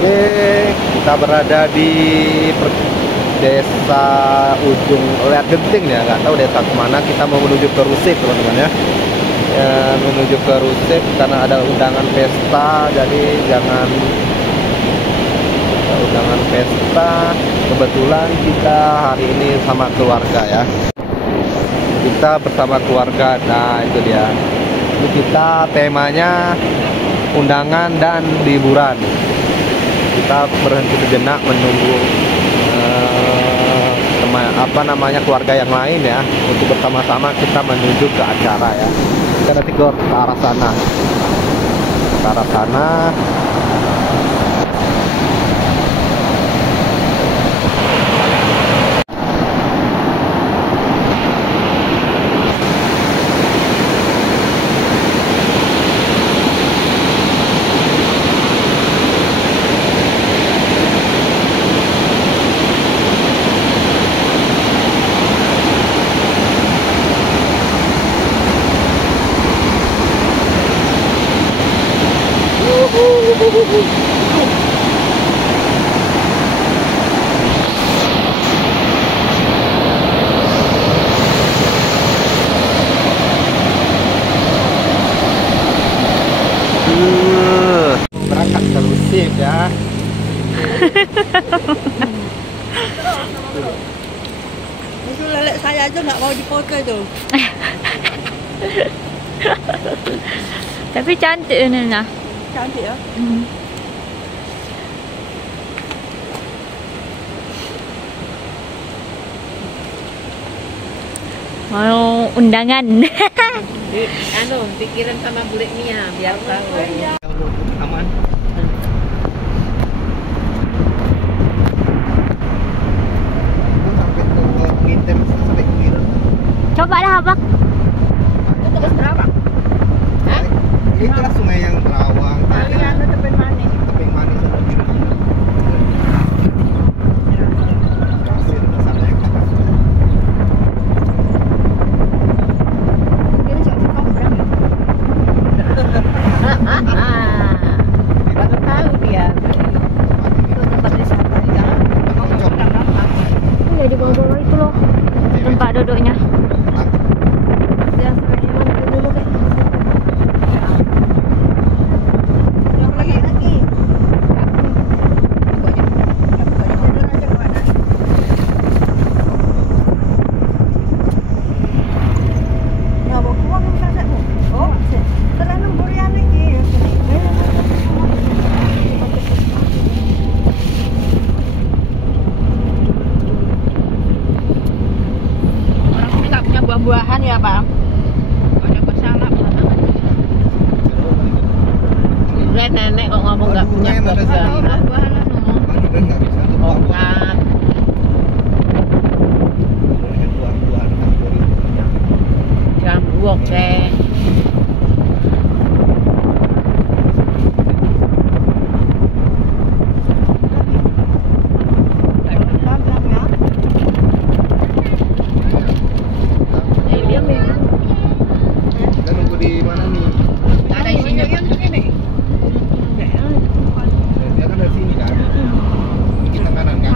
Oke, kita berada di desa ujung Liat Genting ya, nggak tahu desa kemana. Kita mau menuju ke Rusik teman-teman ya. Menuju ke Rusik karena ada undangan pesta, jadi jangan ada undangan pesta. Kebetulan kita hari ini sama keluarga ya. Kita bersama keluarga. Nah itu dia. Ini kita temanya undangan dan liburan. Kita berhenti sejenak menunggu keluarga yang lain ya, untuk bersama-sama kita menuju ke acara ya. Kita nanti ke arah sana, ke arah sana. Berangkat ke Rusik ya. Itu lelek saya aja nggak mau dipoto itu. Tapi cantik ini nah. Cantik ya. Mau undangan. Pikiran sama Bu Mia biar tahu. Aman. Coba dah abang. Itu terus berapa? Hah? Itulah sungai yang terawang. Kalian itu tebing manis. Tebing manis sama biru. Pasir sana yang atas. Kira siapa kamu berapa? Baru tahu dia. Itu tempat wisata ya. Ya di bawah-bawah itu loh tempat duduknya. Buah-buahan ya Pak. Banyak masalah nenek kok ngomong nggak punya buah-buahan. Oh kan. Jambu oke. Kita nunggu di mana nih? Ada isinya kan ini. Dia kan dari sini kan? Kita kanan kan?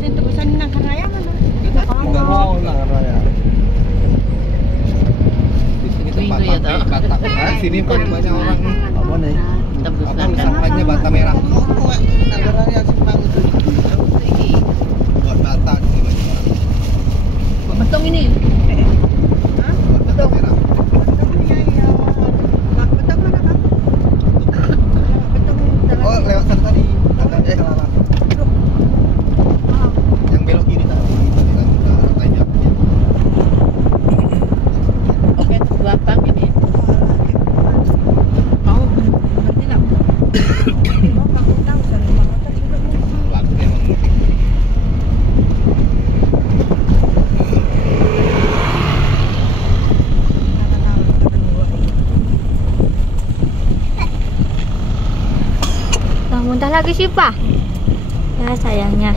Itu pesan nangkar raya mana? Kita nggak mau Nangkar Raya. Di sini tempat Minggu ya, pantai toh? Batak. Nah, sini paling banyak orang nih. Apa nih? Tembus Apa nangkar. wisatanya Bata Merah? Nangkar Raya simpang itu. Buat Bata di sini banyak orang. Betung ini. Buat Bata Merah. Oh, lewat sana tadi. Agak salah. Yang belok kiri tadi. Tadi lanjut ke arah Tanjak. Oke, dua bang ini. Mau berarti nggak? Lagu emang mudik. Muntah lagi sih Pak. Ya sayangnya.